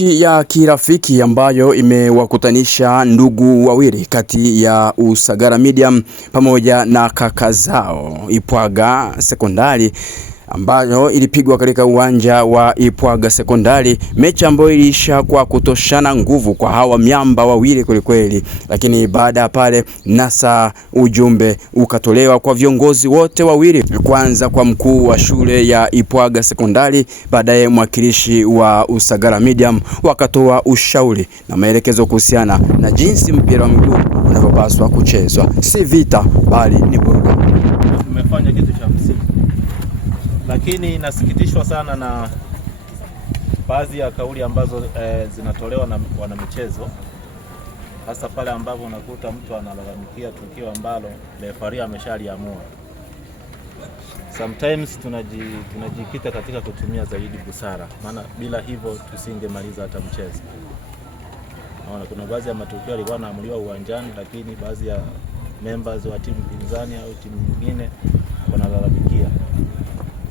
Mechi ya kirafiki ambayo imewakutanisha ndugu wawili kati ya Usagara Medium pamoja na kaka zao Ipwaga Sekondari, ambayo ilipigwa katika uwanja wa Ipwaga Sekondari, mechi ambayo iliisha kwa kutoshana nguvu kwa hawa miamba wawili kweli. Lakini baada ya pale nasa ujumbe ukatolewa kwa viongozi wote wawili, kwanza kwa mkuu wa shule ya Ipwaga Sekondari, baadaye mwakilishi wa Usagara Medium, wakatoa ushauri na maelekezo kuhusiana na jinsi mpira wa miguu unavyopaswa kuchezwa. Si vita bali ni burudani. Tumefanya kitu cha msingi, lakini nasikitishwa sana na baadhi ya kauli ambazo zinatolewa na wanamichezo, hasa pale ambapo unakuta mtu analalamikia tukio ambalo refarii ameshaliamua. Sometimes tunajikita katika kutumia zaidi busara, maana bila hivyo tusingemaliza hata mchezo. Kuna baadhi ya matukio yalikuwa yanaamuliwa uwanjani, lakini baadhi ya members wa timu pinzani au timu nyingine wanalalamikia.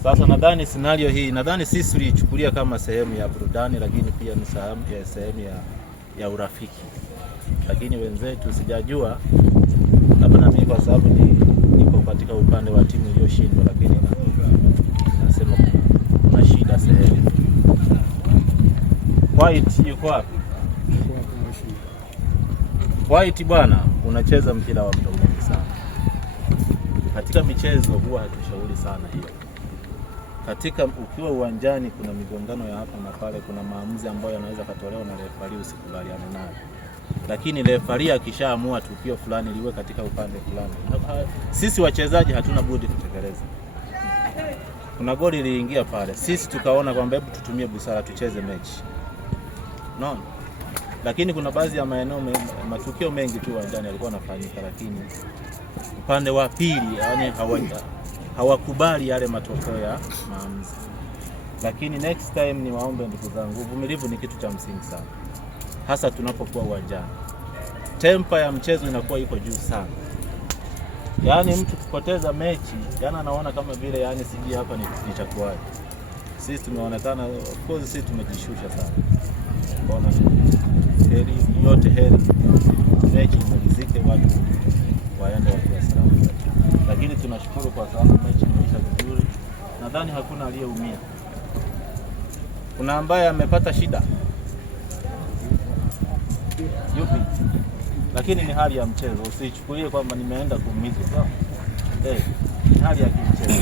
Sasa nadhani scenario hii, nadhani sisi tulichukulia kama sehemu ya burudani, lakini pia ni sehemu ya urafiki. Lakini wenzetu sijajua, labda na mimi kwa sababu niko katika upande wa timu iliyoshindwa, lakini nasema kuna shida sehemu. White yuko wapi? White bwana, unacheza mpira wa mdomo sana. Katika michezo huwa hatushauri sana hiyo. Katika ukiwa uwanjani kuna migongano ya hapa na pale, kuna maamuzi ambayo yanaweza katolewa na refarii usikubaliane nayo. Lakini refarii akishaamua tukio fulani liwe katika upande fulani, sisi wachezaji hatuna budi kutekeleza. Kuna goli liliingia pale, sisi tukaona kwamba hebu tutumie busara tucheze mechi. No. Lakini kuna baadhi ya maeneo matukio mengi tu uwanjani yalikuwa yanafanyika, lakini upande wa pili yani hawakubali yale matokeo ya maamuzi. Lakini next time ni waombe ndugu zangu, uvumilivu ni kitu cha msingi sana, hasa tunapokuwa uwanjani. Tempa ya mchezo inakuwa iko juu sana. Yaani mtu kupoteza mechi, yana anaona kama vile yani siji hapa nitakuwaje. Sisi tumeonekana, of course sisi tumejishusha sana. Mbona heri yote mechi imalizike, watu waende wakiwa salama. Lakini tunashukuru kwa sababu mechi imeisha vizuri. Nadhani hakuna aliyeumia. Kuna ambaye amepata shida. Yupi? Lakini ni hali ya mchezo. Usichukulie kwamba nimeenda kuumizwa. Ni hali ya mchezo.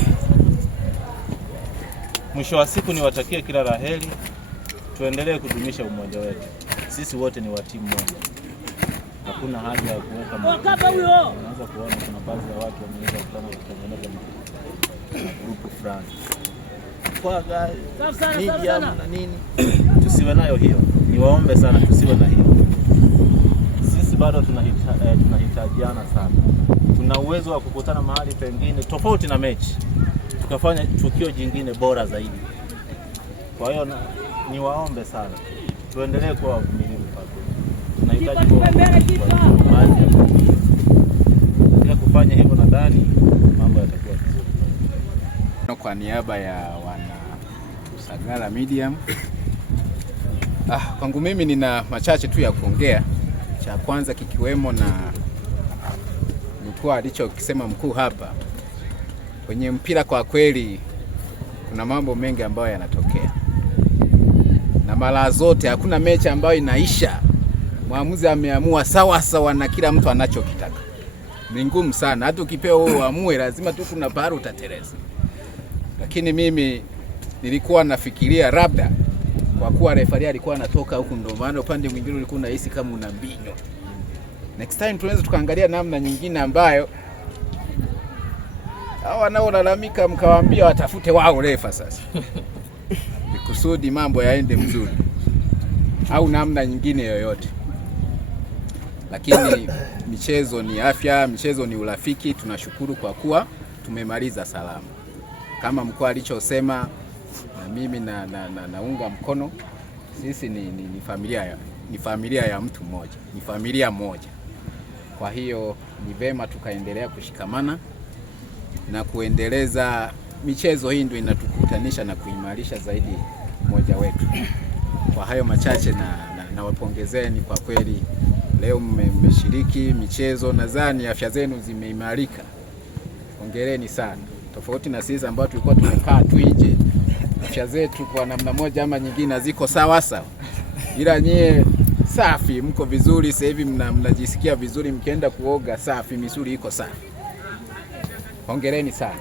Mwisho wa siku niwatakie kila la heri. Tuendelee kudumisha umoja wetu. Sisi wote ni wa timu moja. Hakuna haja ya kuweka unaweza kuona kuna baadhi ya watu wameweza kutana kutengeneza grupu fulani kwa media na nini. Tusiwe nayo hiyo. Niwaombe sana tusiwe na hiyo. Sisi bado tunahitajiana sana. Tuna uwezo wa kukutana mahali pengine tofauti na mechi, tukafanya tukio jingine bora zaidi. Kwa hiyo niwaombe sana tuendelee kuwa wavumilivu. Tunahitaji kufanya hivyo, nadhani mambo yatakuwa vizuri. Kwa niaba ya wana Usagara Medium, kwangu mimi nina machache tu ya kuongea. Cha kwanza kikiwemo na mkuu alichokisema mkuu hapa kwenye mpira. Kwa kweli kuna mambo mengi ambayo yanatokea, na mara zote hakuna mechi ambayo inaisha mwamuzi ameamua sawa na kila mtu anachokitaka. Ni ngumu sana, hata ukipewa wewe uamue lazima tu kuna pahali utatereza. Lakini mimi nilikuwa nafikiria labda kwa kuwa refarii alikuwa anatoka huku, ndio maana upande mwingine ulikuwa unahisi kama una mbinyo. Next time tunaweza tukaangalia namna nyingine ambayo hao wanaolalamika mkawaambia watafute wao refa sasa. Kusudi mambo yaende mzuri, au namna nyingine yoyote. Lakini michezo ni afya, michezo ni urafiki. Tunashukuru kwa kuwa tumemaliza salama. Kama mkuu alichosema, na mimi naunga mkono. Sisi ni familia ya mtu mmoja, ni familia moja. Kwa hiyo ni vema tukaendelea kushikamana na kuendeleza michezo hii, ndio inatukutanisha na kuimarisha zaidi mmoja wetu. Kwa hayo machache na wapongezeni kwa kweli, leo mmeshiriki michezo, nadhani afya zenu zimeimarika. Hongereni sana. Tofauti na sisi ambao tulikuwa tumekaa tu nje, afya zetu kwa namna moja ama nyingine ziko sawa sawa, ila nyie safi, mko vizuri sasa hivi, mnajisikia vizuri, mkienda kuoga safi, misuli iko safi. Hongereni sana.